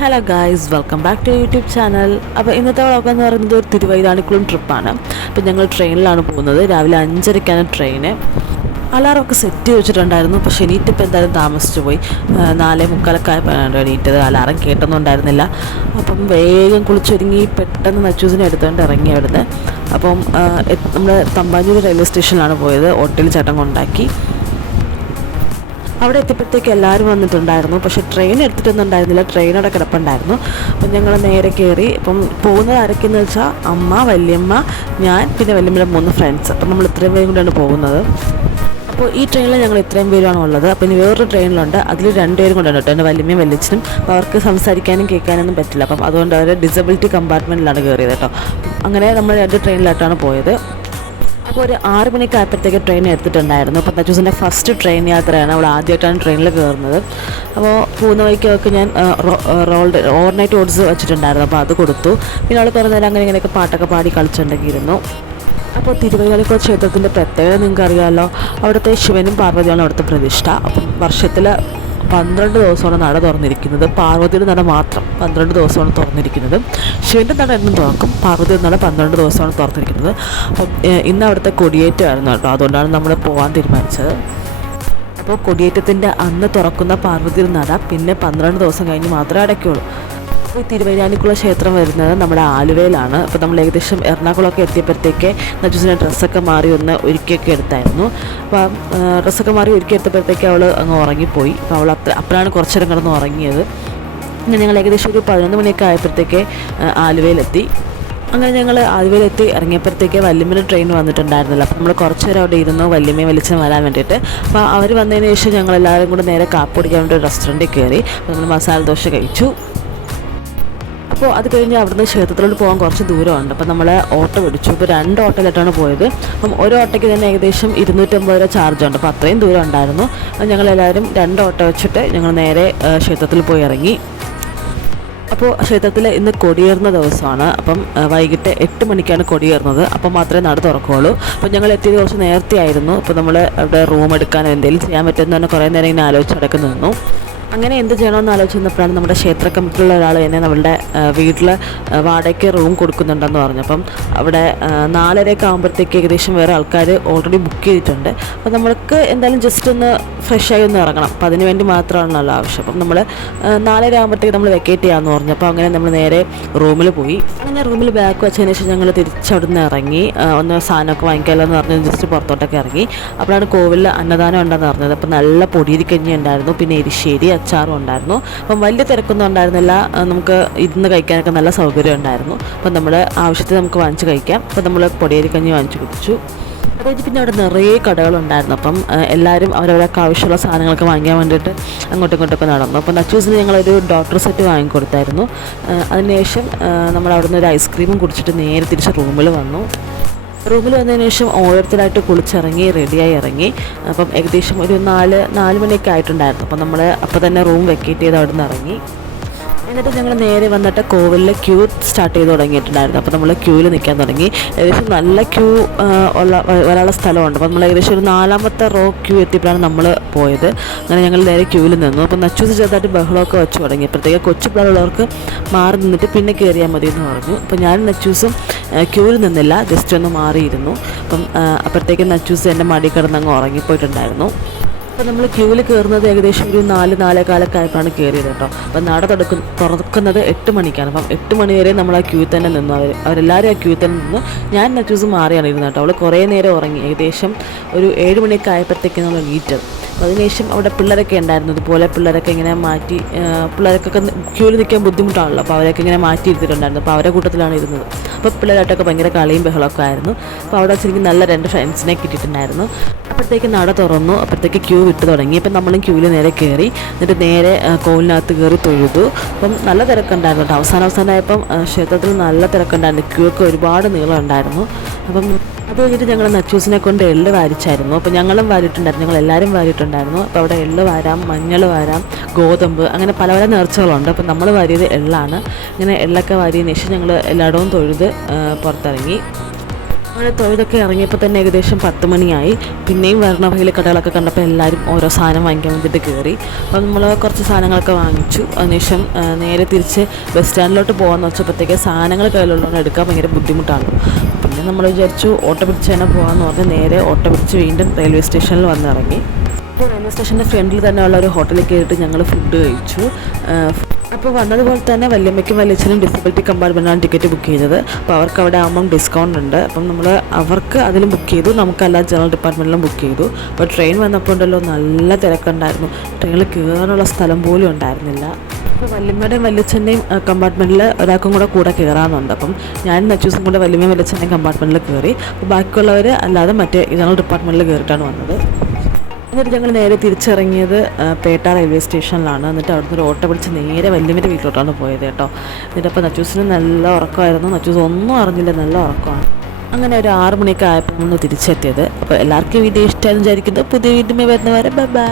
Hello guys, welcome back to YouTube channel. അപ്പോൾ ഇന്നത്തെ vlog എന്ന് പറയുന്നത് ഒരു തിരുവൈതാണിക്കുളം ട്രിപ്പാണ്. അപ്പോൾ ഞങ്ങൾ ട്രെയിനിലാണ് പോകുന്നത്. രാവിലെ 5:30ക്കാണ് ട്രെയിന്. അലാറമൊക്കെ സെറ്റ് ചെയ്ത് വെച്ചിട്ടുണ്ടായിരുന്നു. പക്ഷേ എണീറ്റിപ്പോൾ എന്തായാലും താമസിച്ചു പോയി. 4:45 എണീറ്റത്. അലാറം കേട്ടൊന്നും ഉണ്ടായിരുന്നില്ല. അപ്പം വേഗം കുളിച്ചൊരുങ്ങി പെട്ടെന്ന് നച്ചൂസിനെ എടുത്തുകൊണ്ട് ഇറങ്ങി അവിടുന്ന്. അപ്പം നമ്മൾ തമ്പാനൂർ റെയിൽവേ സ്റ്റേഷനിലാണ് പോയത്. ഹോട്ടലിൽ ചട്ടം കൊണ്ടാക്കി. അവിടെ എത്തിയപ്പോഴത്തേക്ക് എല്ലാവരും വന്നിട്ടുണ്ടായിരുന്നു. പക്ഷേ ട്രെയിൻ എടുത്തിട്ടൊന്നും ഉണ്ടായിരുന്നില്ല. ട്രെയിൻ അവിടെ കിടപ്പുണ്ടായിരുന്നു. അപ്പം ഞങ്ങൾ നേരെ കയറി. അപ്പം പോകുന്നത് ആരൊക്കെയെന്ന് വെച്ചാൽ അമ്മ, വല്യമ്മ, ഞാൻ, പിന്നെ വല്യമ്മയുടെ 3 ഫ്രണ്ട്സ്. അപ്പം നമ്മൾ ഇത്രയും പേരും കൊണ്ടാണ് പോകുന്നത്. അപ്പോൾ ഈ ട്രെയിനിൽ ഞങ്ങൾ ഇത്രയും പേരാണ് ഉള്ളത്. അപ്പോൾ ഇനി വേറൊരു ട്രെയിനിലുണ്ട്. അതിൽ 2 പേരും കൊണ്ടാണ് കേട്ടോ, എൻ്റെ വല്യമ്മയും വല്യച്ഛനും. അപ്പോൾ അവർക്ക് സംസാരിക്കാനും കേൾക്കാനൊന്നും പറ്റില്ല. അപ്പം അതുകൊണ്ട് അവർ ഡിസബിലിറ്റി കമ്പാർട്ട്മെൻറ്റിലാണ് കയറിയത് കേട്ടോ. അങ്ങനെ നമ്മൾ 2 ട്രെയിനിലായിട്ടാണ് പോയത്. അപ്പോൾ ഒരു 6 മണിക്ക് ആയപ്പോഴത്തേക്ക് ട്രെയിൻ എടുത്തിട്ടുണ്ടായിരുന്നു. അപ്പോൾ നച്ചൂസിൻ്റെ ഫസ്റ്റ് ട്രെയിൻ യാത്രയാണ്. അവൾ ആദ്യമായിട്ടാണ് ട്രെയിനിൽ കയറുന്നത്. അപ്പോൾ പോകുന്ന വഴിക്കൊക്കെ ഞാൻ ഓവർനൈറ്റ് ഓട്സ് വെച്ചിട്ടുണ്ടായിരുന്നു. അപ്പോൾ അത് കൊടുത്തു. പിന്നെ അവൾ കുറേ നേരം അങ്ങനെ ഇങ്ങനെയൊക്കെ പാട്ടൊക്കെ പാടി കളിച്ചുണ്ടാക്കിയിരുന്നു. അപ്പോൾ തിരുവൈതാണിക്കുളം ക്ഷേത്രത്തിൻ്റെ പ്രത്യേകത നിങ്ങൾക്ക് അറിയാമല്ലോ. അവിടുത്തെ ശിവനും പാർവതിയാണ് അവിടുത്തെ പ്രതിഷ്ഠ. അപ്പം വർഷത്തിൽ 12 ദിവസമാണ് നട തുറന്നിരിക്കുന്നത്. പാർവതിയുടെ നട മാത്രം 12 ദിവസമാണ് തുറന്നിരിക്കുന്നത്. ശിവൻ്റെ നട എന്നും തുറക്കും. പാർവതിയുടെ നട 12 ദിവസമാണ് തുറന്നിരിക്കുന്നത്. അപ്പം ഇന്ന് അവിടുത്തെ കൊടിയേറ്റമായിരുന്നു കേട്ടോ. അതുകൊണ്ടാണ് നമ്മൾ പോകാൻ തീരുമാനിച്ചത്. അപ്പോൾ കൊടിയേറ്റത്തിൻ്റെ അന്ന് തുറക്കുന്ന പാർവതിയുടെ നട പിന്നെ 12 ദിവസം കഴിഞ്ഞ് മാത്രമേ അടയ്ക്കുള്ളൂ. ഈ തിരുവൈതാണിക്കുളം ക്ഷേത്രം വരുന്നത് നമ്മുടെ ആലുവയിലാണ്. അപ്പോൾ നമ്മൾ ഏകദേശം എറണാകുളമൊക്കെ എത്തിയപ്പോഴത്തേക്ക് നച്ചൂസിൻ്റെ ഡ്രസ്സൊക്കെ മാറി ഒന്ന് ഒരുക്കിയൊക്കെ എടുത്തായിരുന്നു. അപ്പോൾ ഡ്രസ്സൊക്കെ മാറി ഒരുക്കി എടുത്തപ്പോഴത്തേക്ക് അവൾ അങ്ങ് ഉറങ്ങിപ്പോയി. അപ്പോൾ അവൾ അപ്പോഴാണ് കുറച്ച് നേരം കിടന്ന് ഉറങ്ങിയത്. അങ്ങനെ ഞങ്ങൾ ഏകദേശം ഒരു 11 മണിയൊക്കെ ആയപ്പോഴത്തേക്ക് ആലുവയിലെത്തി. അങ്ങനെ ഞങ്ങൾ ആലുവയിലെത്തി ഇറങ്ങിയപ്പോഴത്തേക്ക് വല്യമ്മയുടെ ട്രെയിൻ വന്നിട്ടുണ്ടായിരുന്നില്ല. അപ്പോൾ നമ്മൾ കുറച്ച് നേരം അവിടെ ഇരുന്നു വല്യമ്മയെ വലിച്ചു വരാൻ വേണ്ടിയിട്ട്. അപ്പോൾ അവർ വന്നതിന് ശേഷം ഞങ്ങളെല്ലാവരും കൂടെ നേരെ കാപ്പി കുടിക്കാൻ വേണ്ടി റെസ്റ്റോറൻറ്റിൽ കയറി. അപ്പോൾ നമ്മൾ മസാല ദോശ കഴിച്ചു. അപ്പോൾ അത് കഴിഞ്ഞ് അവിടുന്ന് ക്ഷേത്രത്തിലോട്ട് പോകാൻ കുറച്ച് ദൂരമുണ്ട്. അപ്പോൾ നമ്മൾ ഓട്ടോ പിടിച്ചു. ഇപ്പോൾ 2 ഓട്ടോയിലായിട്ടാണ് പോയത്. അപ്പം ഒരു ഓട്ടോയ്ക്ക് തന്നെ ഏകദേശം 250 രൂപ ചാർജ് ഉണ്ട്. അപ്പോൾ അത്രയും ദൂരം ഉണ്ടായിരുന്നു. ഞങ്ങളെല്ലാവരും 2 ഓട്ടോ വെച്ചിട്ട് ഞങ്ങൾ നേരെ ക്ഷേത്രത്തിൽ പോയി ഇറങ്ങി. അപ്പോൾ ക്ഷേത്രത്തിൽ ഇന്ന് കൊടിയേറുന്ന ദിവസമാണ്. അപ്പം വൈകിട്ട് 8 മണിക്കാണ് കൊടിയേറുന്നത്. അപ്പോൾ മാത്രമേ നട തുറക്കുകയുള്ളൂ. അപ്പോൾ ഞങ്ങൾ എത്തിയത് കുറച്ച് നേരത്തെ ആയിരുന്നു. അപ്പോൾ നമ്മൾ അവിടെ റൂം എടുക്കാനോ എന്തെങ്കിലും ചെയ്യാൻ പറ്റുമെന്ന് തന്നെ കുറേ നേരം ഇങ്ങനെ ആലോചിച്ച് അടക്കം നിന്നു. അങ്ങനെ എന്ത് ചെയ്യണമെന്ന് ആലോചിച്ചപ്പോഴാണ് നമ്മുടെ ക്ഷേത്ര കമ്മിറ്റിയിലുള്ള ഒരാൾ എന്നെ നമ്മളുടെ വീട്ടിൽ വാടകയ്ക്ക് റൂം കൊടുക്കുന്നുണ്ടെന്ന് പറഞ്ഞു. അപ്പം അവിടെ 4:30 ആകുമ്പോഴത്തേക്ക് ഏകദേശം വേറെ ആൾക്കാർ ഓൾറെഡി ബുക്ക് ചെയ്തിട്ടുണ്ട്. അപ്പോൾ നമ്മൾക്ക് എന്തായാലും ജസ്റ്റ് ഒന്ന് ഫ്രഷായി ഒന്ന് ഇറങ്ങണം. അപ്പോൾ അതിന് വേണ്ടി മാത്രമാണല്ലോ ആവശ്യം. അപ്പം നമ്മൾ 4:30 ആകുമ്പോഴത്തേക്ക് നമ്മൾ വെക്കേറ്റ് ചെയ്യാമെന്ന് പറഞ്ഞു. അപ്പോൾ അങ്ങനെ നമ്മൾ നേരെ റൂമിൽ പോയി. അങ്ങനെ റൂമിൽ ബാഗ് വെച്ചതിന് ശേഷം ഞങ്ങൾ തിരിച്ചവിടുന്ന് ഇറങ്ങി. ഒന്ന് സാധനമൊക്കെ വാങ്ങിക്കാമല്ലോ എന്ന് പറഞ്ഞ് ജസ്റ്റ് പുറത്തോട്ടൊക്കെ ഇറങ്ങി. അപ്പോഴാണ് കോവിലിൽ അന്നദാനം ഉണ്ടെന്ന് പറഞ്ഞത്. അപ്പോൾ നല്ല പൊടിയിരിക്കഞ്ഞി ഉണ്ടായിരുന്നു, പിന്നെ എരിശ്ശേരി അച്ചാറും ഉണ്ടായിരുന്നു. അപ്പം വലിയ തിരക്കൊന്നും ഉണ്ടായിരുന്നില്ല. നമുക്ക് ഇരുന്ന് കഴിക്കാനൊക്കെ നല്ല സൗകര്യം ഉണ്ടായിരുന്നു. അപ്പം നമ്മൾ ആവശ്യത്തിന് നമുക്ക് വാങ്ങിച്ച് കഴിക്കാം. അപ്പം നമ്മൾ പൊടിയരിക്കഞ്ഞി വാങ്ങിച്ച് കുടിച്ചു. അത് കഴിഞ്ഞ് പിന്നെ അവിടെ നിറയെ കടകളുണ്ടായിരുന്നു. അപ്പം എല്ലാവരും അവരവരൊക്കെ ആവശ്യമുള്ള സാധനങ്ങളൊക്കെ വാങ്ങിക്കാൻ വേണ്ടിയിട്ട് അങ്ങോട്ടും ഇങ്ങോട്ടൊക്കെ നടന്നു. അപ്പം നച്ചൂസിന് ഞങ്ങളൊരു ഡോക്ടർ സെറ്റ് വാങ്ങിക്കൊടുത്തായിരുന്നു. അതിനുശേഷം നമ്മൾ അവിടെ നിന്ന് ഒരു ഐസ്ക്രീമും കുടിച്ചിട്ട് നേരെ തിരിച്ച് റൂമിൽ വന്നു. റൂമിൽ വന്നതിന് ശേഷം ഓരോരുത്തരായിട്ട് കുളിച്ചിറങ്ങി റെഡിയായി ഇറങ്ങി. അപ്പം ഏകദേശം ഒരു 4 മണിയൊക്കെ ആയിട്ടുണ്ടായിരുന്നു. അപ്പം നമ്മൾ അപ്പോൾ തന്നെ റൂം വെക്കേറ്റ് ചെയ്ത് അവിടെ നിന്ന് ഇറങ്ങി. എന്നിട്ട് ഞങ്ങൾ നേരെ വന്നിട്ട് കോവിലിൽ ക്യൂ സ്റ്റാർട്ട് ചെയ്ത് തുടങ്ങിയിട്ടുണ്ടായിരുന്നു. അപ്പോൾ നമ്മൾ ക്യൂവിൽ നിൽക്കാൻ തുടങ്ങി. ഏകദേശം നല്ല ക്യൂ ഒരാളുടെ സ്ഥലമുണ്ട്. അപ്പോൾ നമ്മൾ ഏകദേശം ഒരു 4ാമത്തെ റോ ക്യൂ എത്തിയപ്പോഴാണ് നമ്മൾ പോയത്. അങ്ങനെ ഞങ്ങൾ നേരെ ക്യൂവിൽ നിന്നു. അപ്പോൾ നച്ചൂസ് ചെറുതായിട്ട് ബഹളമൊക്കെ വെച്ച് തുടങ്ങി. അപ്പോഴത്തേക്ക് കൊച്ചു പിള്ളേരുള്ളവർക്ക് മാറി നിന്നിട്ട് പിന്നെ കയറിയാൽ മതി എന്ന് പറഞ്ഞു. അപ്പോൾ ഞാൻ നച്ചൂസും ക്യൂവിൽ നിന്നില്ല, ജസ്റ്റ് ഒന്ന് മാറിയിരുന്നു. അപ്പം അപ്പോഴത്തേക്കും നച്ചൂസ് എൻ്റെ മടി കിടന്നങ്ങ് ഉറങ്ങിപ്പോയിട്ടുണ്ടായിരുന്നു. അപ്പോൾ നമ്മൾ ക്യൂവിൽ കയറുന്നത് ഏകദേശം ഒരു 4-4:15 ആയപ്പോഴാണ് കയറിയത് കേട്ടോ. അപ്പം നട തുറക്കുന്നത് 8 മണിക്കാണ്. അപ്പം 8 മണി വരെ നമ്മൾ ആ ക്യൂ തന്നെ നിന്നു. അവരെല്ലാവരും ആ ക്യൂ തന്നെ നിന്നു. ഞാൻ നച്ചൂസ് മാറിയാണ് ഇരുന്നത് കേട്ടോ. അവൾ കുറേ നേരം ഉറങ്ങി. ഏകദേശം ഒരു 7 മണിയൊക്കെ ആയപ്പോഴത്തേക്ക് നമ്മൾ എണീറ്റത്. അതിനുശേഷം അവിടെ പിള്ളേരൊക്കെ ഉണ്ടായിരുന്നു. ഇതുപോലെ പിള്ളേരൊക്കെ ഇങ്ങനെ മാറ്റി, പിള്ളേർക്കൊക്കെ ക്യൂവിൽ നിൽക്കാൻ ബുദ്ധിമുട്ടാണല്ലോ. അപ്പോൾ അവരൊക്കെ ഇങ്ങനെ മാറ്റി ഇരുത്തിയിട്ടുണ്ടായിരുന്നു. അപ്പോൾ അവരുടെ കൂട്ടത്തിലാണ് ഇരുന്നത്. അപ്പോൾ പിള്ളേരായിട്ടൊക്കെ ഭയങ്കര കളിയും ബഹളമൊക്കെ ആയിരുന്നു. അപ്പോൾ അവിടെ വെച്ചെനിക്ക് നല്ല 2 ഫ്രണ്ട്സിനെ കിട്ടിയിട്ടുണ്ടായിരുന്നു. അപ്പോഴത്തേക്ക് നട തുറന്നു. അപ്പോഴത്തേക്ക് ക്യൂ വിട്ട് തുടങ്ങി. അപ്പം നമ്മളും ക്യൂവിൽ നേരെ കയറി. എന്നിട്ട് നേരെ കോവിലിനകത്ത് കയറി തൊഴുതു. അപ്പം നല്ല തിരക്കുണ്ടായിരുന്നു കേട്ടോ. അവസാനമായപ്പം ക്ഷേത്രത്തിൽ നല്ല തിരക്കുണ്ടായിരുന്നു. ക്യൂ ഒക്കെ ഒരുപാട് നീളം ഉണ്ടായിരുന്നു. അപ്പം അത് കഴിഞ്ഞിട്ട് ഞങ്ങൾ നച്ചൂസിനെ കൊണ്ട് എള്ള് വാരിച്ചായിരുന്നു. അപ്പോൾ ഞങ്ങളും വാരിയിട്ടുണ്ടായിരുന്നു, ഞങ്ങളെല്ലാവരും വാരിയിട്ടുണ്ടായിരുന്നു. അപ്പോൾ അവിടെ എള്ള് വാരാം, മഞ്ഞൾ വാരാം, ഗോതമ്പ്, അങ്ങനെ പല പല നേർച്ചകളുണ്ട്. അപ്പോൾ നമ്മൾ വാരിയത് എള്ളാണ്. ഇങ്ങനെ എള്ളൊക്കെ വാരിയതിന് ശേഷം ഞങ്ങൾ എല്ലായിടവും തൊഴുത് പുറത്തിറങ്ങി. അങ്ങനെ തൊഴുതൊക്കെ ഇറങ്ങിയപ്പോൾ തന്നെ ഏകദേശം 10 മണിയായി. പിന്നെയും വരണ വഴിയിൽ കടകളൊക്കെ കണ്ടപ്പോൾ എല്ലാവരും ഓരോ സാധനം വാങ്ങിക്കാൻ വേണ്ടിയിട്ട് കയറി. അപ്പോൾ നമ്മൾ കുറച്ച് സാധനങ്ങളൊക്കെ വാങ്ങിച്ചു. അതിനുശേഷം നേരെ തിരിച്ച് ബസ് സ്റ്റാൻഡിലോട്ട് പോകാമെന്ന് വെച്ചപ്പോഴത്തേക്ക് സാധനങ്ങൾ കയ്യിലുള്ളതുകൊണ്ട് എടുക്കാൻ ഭയങ്കര ബുദ്ധിമുട്ടാണ്. പിന്നെ നമ്മൾ വിചാരിച്ചു ഓട്ടോ പിടിച്ച് തന്നെ പോകാമെന്ന് പറഞ്ഞ് നേരെ ഓട്ടോ പിടിച്ച് വീണ്ടും റെയിൽവേ സ്റ്റേഷനിൽ വന്നിറങ്ങി. അപ്പോൾ റെയിൽവേ സ്റ്റേഷൻ്റെ ഫ്രണ്ടിൽ തന്നെയുള്ള ഒരു ഹോട്ടലിൽ കയറിയിട്ട് ഞങ്ങൾ ഫുഡ് കഴിച്ചു. അപ്പോൾ വന്നതുപോലെ തന്നെ വല്യമ്മയ്ക്കും വല്യച്ഛനും ഡിസബിലിറ്റി കമ്പാർട്ട്മെൻറ്റാണ് ടിക്കറ്റ് ബുക്ക് ചെയ്തത്. അപ്പോൾ അവർക്ക് അവിടെ ആകുമ്പം ഡിസ്കൗണ്ട് ഉണ്ട്. അപ്പം നമ്മൾ അവർക്ക് അതിലും ബുക്ക് ചെയ്തു, നമുക്കല്ല ജനറൽ ഡിപ്പാർട്ട്മെൻറ്റിലും ബുക്ക് ചെയ്തു. അപ്പോൾ ട്രെയിൻ വന്നപ്പോൾ ഉണ്ടല്ലോ നല്ല തിരക്കുണ്ടായിരുന്നു. ട്രെയിനിൽ കയറാനുള്ള സ്ഥലം പോലും ഉണ്ടായിരുന്നില്ല. അപ്പോൾ വല്യമ്മയുടെയും വല്യച്ഛൻ്റെയും കമ്പാർട്ട്മെൻറ്റിൽ ഒരാൾക്കും കൂടെ കയറാമെന്നുണ്ട്. അപ്പം ഞാൻ നച്ചൂസും കൂടെ വല്യമ്മയും വല്യച്ഛൻ്റെയും കമ്പാർട്ട്മെൻറ്റിൽ കയറി. അപ്പോൾ ബാക്കിയുള്ളവർ അല്ലാതെ മറ്റേ ജനറൽ ഡിപ്പാർട്ട്മെൻറ്റിൽ കയറിയിട്ടാണ് വന്നത്. എന്നിട്ട് ഞങ്ങൾ നേരെ തിരിച്ചിറങ്ങിയത് പേട്ട റെയിൽവേ സ്റ്റേഷനിലാണ്. എന്നിട്ട് അവിടുന്ന് ഒരു ഓട്ടോ പിടിച്ച് നേരെ വല്യമ്മയുടെ വീട്ടിലോട്ടാണ് പോയത് കേട്ടോ. എന്നിട്ടപ്പോൾ നച്ചൂസിന് നല്ല ഉറക്കമായിരുന്നു. നച്ചൂസ് ഒന്നും അറിഞ്ഞില്ല, നല്ല ഉറക്കമാണ്. അങ്ങനെ ഒരു 6 മണിയൊക്കെ ആയപ്പോൾ നമ്മൾ തിരിച്ചെത്തിയത്. അപ്പോൾ എല്ലാവർക്കും വീഡിയോ ഇഷ്ടമായെന്ന് വിചാരിക്കുന്നു. പുതിയ വീഡിയോ വരുന്നവരെ ബൈ ബൈ.